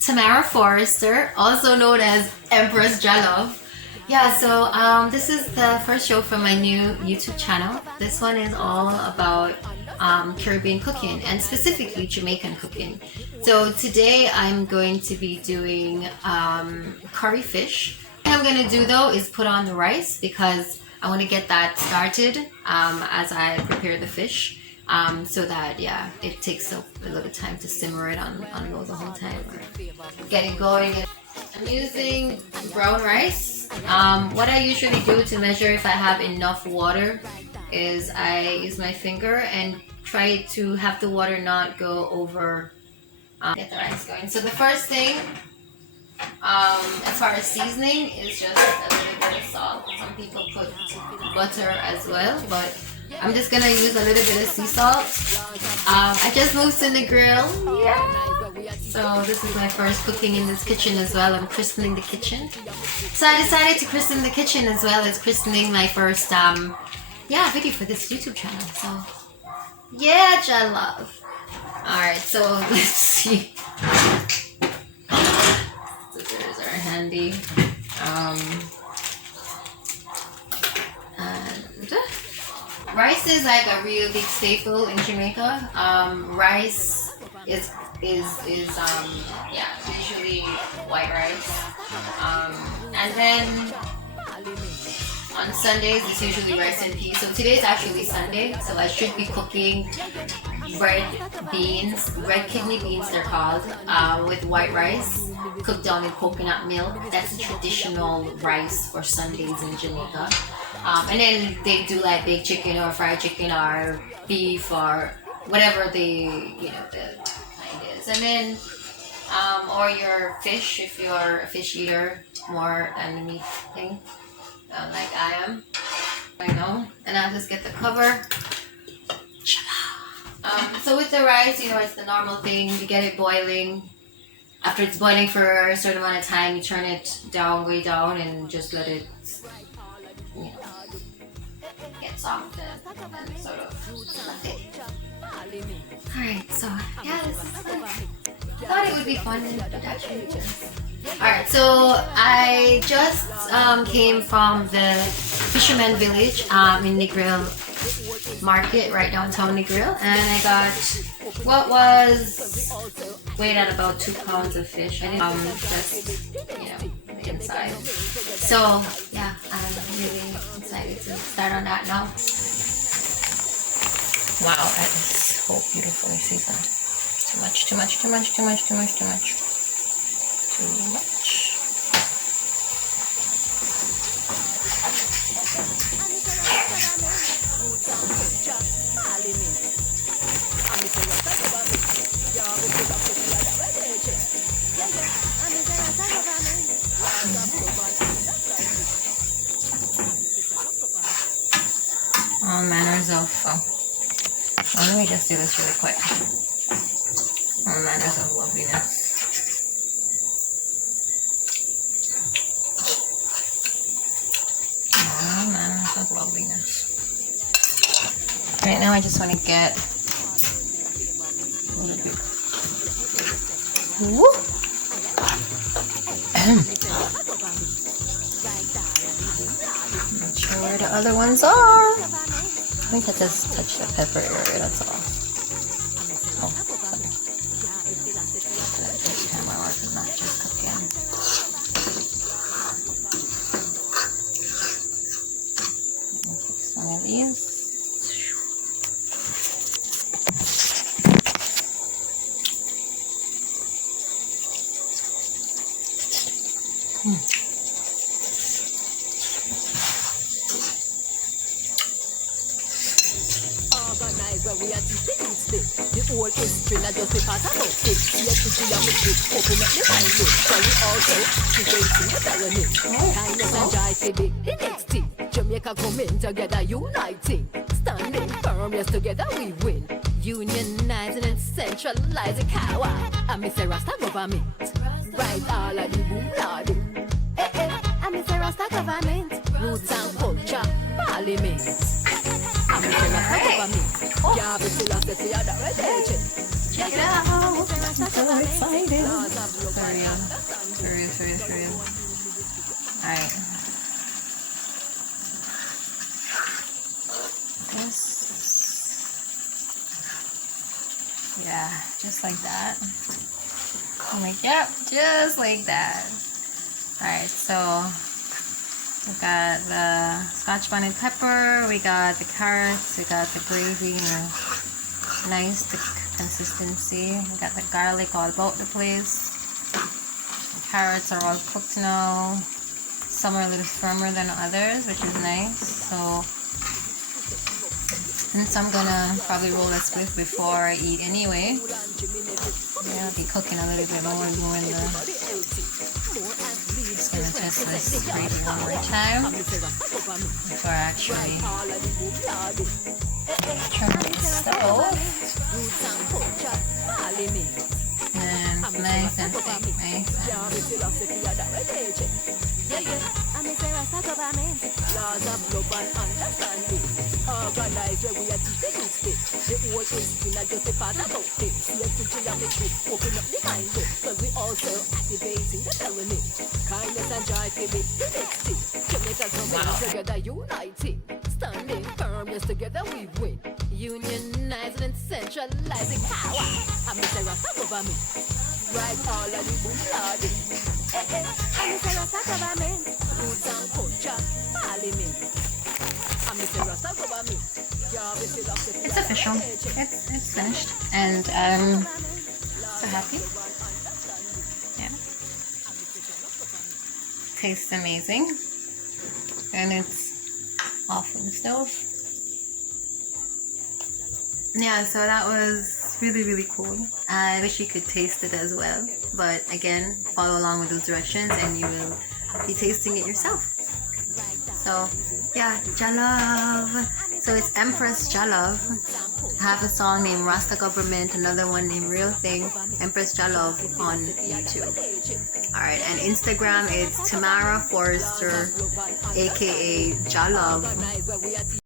Tamara Forrester, also known as Empress Jah Love. Yeah, so this is the first show for my new YouTube channel. This one is all about Caribbean cooking and specifically Jamaican cooking. So today I'm going to be doing curry fish. What I'm going to do though is put on the rice because I want to get that started as I prepare the fish. So that, yeah, it takes a little time to simmer it on low the whole time. Get it going. I'm using brown rice. What I usually do to measure if I have enough water is I use my finger and try to have the water not go over, get the rice going. So the first thing, as far as seasoning, is just a little bit of salt. Some people put butter as well, but I'm just gonna use a little bit of sea salt. I just moved to the grill. Yeah. So this is my first cooking in this kitchen as well. I'm christening the kitchen. So I decided to christen the kitchen as well as christening my first video for this YouTube channel. So yeah, Jah Love. Alright, so let's see. Scissors are handy. And rice is like a real big staple in Jamaica. Rice is usually white rice. And then on Sundays it's usually rice and peas. So today is actually Sunday, so I should be cooking red kidney beans they're called, with white rice cooked down in coconut milk. That's the traditional rice for Sundays in Jamaica. And then they do like baked chicken or fried chicken or beef or whatever the kind is. And then or your fish if you're a fish eater more than the meat thing, like I am. I know. And I'll just get the cover. So with the rice, it's the normal thing. You get it boiling. After it's boiling for a certain amount of time, you turn it down, way down, and just let it, get soft and sort of it. Alright, so yeah, I thought it would be fun, but actually it is. Alright, so I just came from the Fisherman Village in Negril Market, right downtown Negril, and I got what weighed at about 2 pounds of fish. I didn't just the inside. So yeah, I'm really excited to start on that now. Wow, that is so beautifully seasoned. Too much. All manners of let me just do this really quick. All manners of loveliness. All manners of loveliness. Right now I just want to get a little bit. Woo! Not sure where the other ones are. I think I just touched the pepper area, that's all. Oh, sorry. This camera was not just cooking. Let me take some of these. The old history, not just the part about it. Yes, we see a music, open up the mind, so we also creating the tyranny. Kindness and joy for the next thing. Jamaica coming together, uniting. Standing firm, yes, together we win. Unionizing and centralizing power. I'm Mr. Rasta government. Right, all of the boom, lordy. I'm Mr. Rasta government. Roots and culture, parliament. I'm Mr. Rasta government. Yeah, but still I say we are the red. Check it out. I'm so excited. real. For real, for real, for real. Alright. Yeah, just like that. I'm like, yep, just like that. Alright, so we got the scotch bonnet pepper, we got the carrots, we got the gravy, nice the consistency. We got the garlic all about the place. The carrots are all cooked now. Some are a little firmer than others, which is nice. So, since I'm gonna probably roll a spliff before I eat anyway, yeah, I'll be cooking a little bit more in the. Just gonna test this gravy one more time before I actually turn on the stove. And it's nice and thick, nice Organize where we are teaching it. The old is not just a part about it. See it to geometry, open up the mind. Cause we also activating the pyramid. Kindness and joy feel it, unity. Jamaican coming together, united. Standing firm, yes, together we win. Unionizing and centralizing power. I'm Mr. Rasta government. Right all of the boom lordy. I'm Mr. Rasta government. Roots and culture, parliament. It's official. It's finished, and I'm so happy. Yeah, tastes amazing, and it's off of the stove. Yeah, so that was really cool. I wish you could taste it as well, but again, follow along with those directions, and you will be tasting it yourself. So yeah, Jah Love. So it's Empress Jah Love. I have a song named Rasta Government, another one named Real Thing, Empress Jah Love on YouTube. Alright, and Instagram it's Tamara Forrester, aka Jah Love.